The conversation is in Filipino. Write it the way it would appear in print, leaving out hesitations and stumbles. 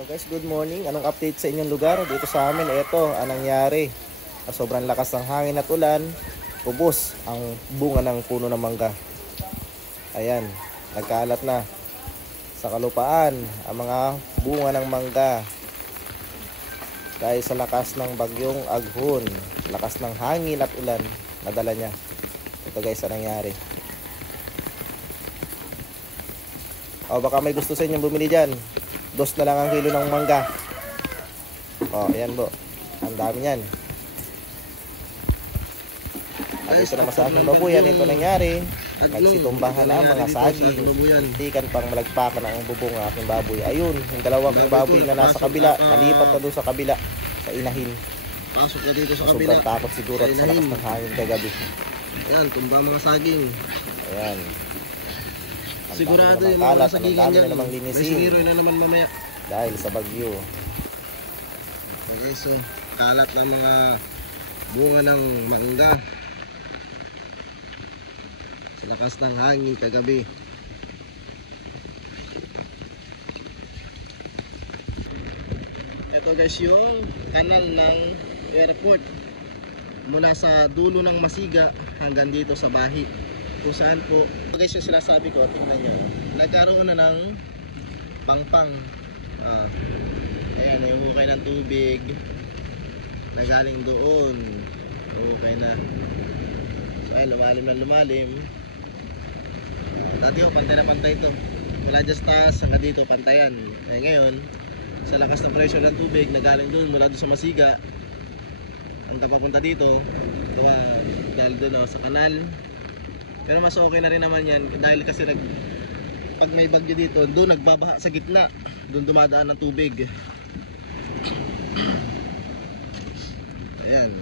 So guys, good morning. Anong update sa inyong lugar? Dito sa amin, ito ang nangyari. Sobrang lakas ng hangin at ulan, ubos ang bunga ng puno ng mangga. Ayan, nagkalat na sa kalupaan ang mga bunga ng mangga. Dahil sa lakas ng bagyong Aghon, lakas ng hangin at ulan, nadala niya. Ito guys, ang nangyari. O baka may gusto sa inyong bumili dyan. 2 na lang ang kilo ng mangga. O, ayan po. Ang dami yan. At ito naman sa aking babuyan, ito nangyari. Nagsitumbahan ang mga saging. Tikan pang malagpakan ang bubong ng aking baboy. Ayun, yung dalawang baboy na nasa kabila, nalipat na doon sa kabila, sa inahin. Pasok na dito sa kabila. Sobrang takot siguro at sa lakas ng hangin kagabi. Ayan, tumba mga saging. Ayan. Sigurado yung kalat, mga saging ang dami yan. na namang May linisin siniro na naman mamaya. dahil sa bagyo. So guys, so kalat ng mga bunga ng mangga sa lakas ng hangin kagabi. Ito guys yung kanal ng airport mula sa dulo ng Masiga hanggang dito sa Bahi, kung saan po guys yung sinasabi ko. Tingnan nyo, nagkaroon na ng pangpang. Ayan, yung hukay ng tubig na galing doon, hukay na. So ayan, lumalim na lumalim. Dati oh, pantay na pantay ito, mula dyan sa taas hanggang dito pantayan. Ay ngayon, sa lakas ng pressure ng tubig na galing doon mula doon sa Masiga, ang papunta dito, dahil doon sa kanal. Pero mas okay na rin naman yan dahil kasi pag may bagyo dito, doon nagbabaha sa gitna, doon dumadaan ng tubig. Ayan.